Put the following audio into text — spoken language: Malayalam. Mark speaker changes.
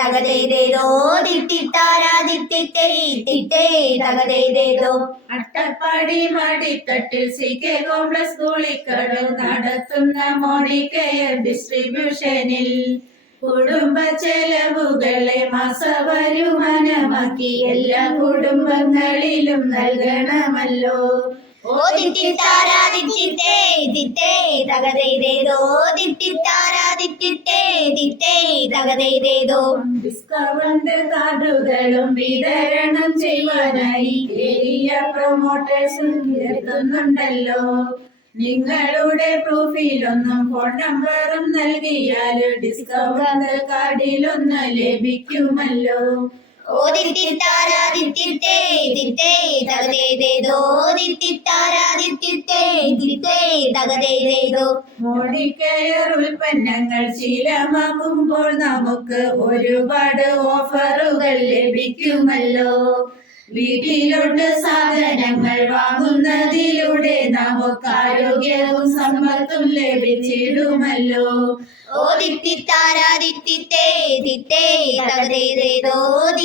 Speaker 1: തകതേതേതോ തകതേതേതോ.
Speaker 2: അട്ടപ്പാടി മടിത്തട്ടിൽ സി കെ കോംപ്ലക്സ് സ്കൂളിക്കടു നടത്തുന്ന മോണി കെയർ ഡിസ്ട്രിബ്യൂഷനിൽ കുടുംബ ചെലവുകളെ മാസവരുമാനമാക്കി എല്ലാ കുടുംബങ്ങളിലും നൽകണമല്ലോ.
Speaker 1: ഓ ദിത്തിത്താരാ ദിത്തിത്തേ തിത്തേ തകതേതേതോ തിട്ടിട്ടാരാതിട്ടിട്ടേ ദിത്തിത്തേ തകതേതേതോ
Speaker 2: ഡിസ്കൗണ്ട് കാർഡുകളും വിതരണം ചെയ്യുവാനായി ഏരിയ പ്രൊമോട്ടേഴ്സും എത്തുന്നുണ്ടല്ലോ. നിങ്ങളുടെ പ്രൂഫിലൊന്നും ഫോൺ നമ്പറും നൽകിയാൽ ഡിസ്കൗണ്ട് കാർഡിലൊന്ന് ലഭിക്കുമല്ലോ. മോഡിക്കെയർ ഉൽപ്പന്നങ്ങൾ ശീലമാക്കുമ്പോൾ നമുക്ക് ഒരുപാട് ഓഫറുകൾ ലഭിക്കുമല്ലോ. വീട്ടിലോട്ട് സാധനങ്ങൾ വാങ്ങുന്നതിലൂടെ നമുക്ക് ആരോഗ്യവും സമ്പത്തും ലഭിച്ചിടുമല്ലോ.
Speaker 1: ഓ ദിത്തിത്താരാ ദിത്തിത്തേ തിത്തേ തകതേതേതോ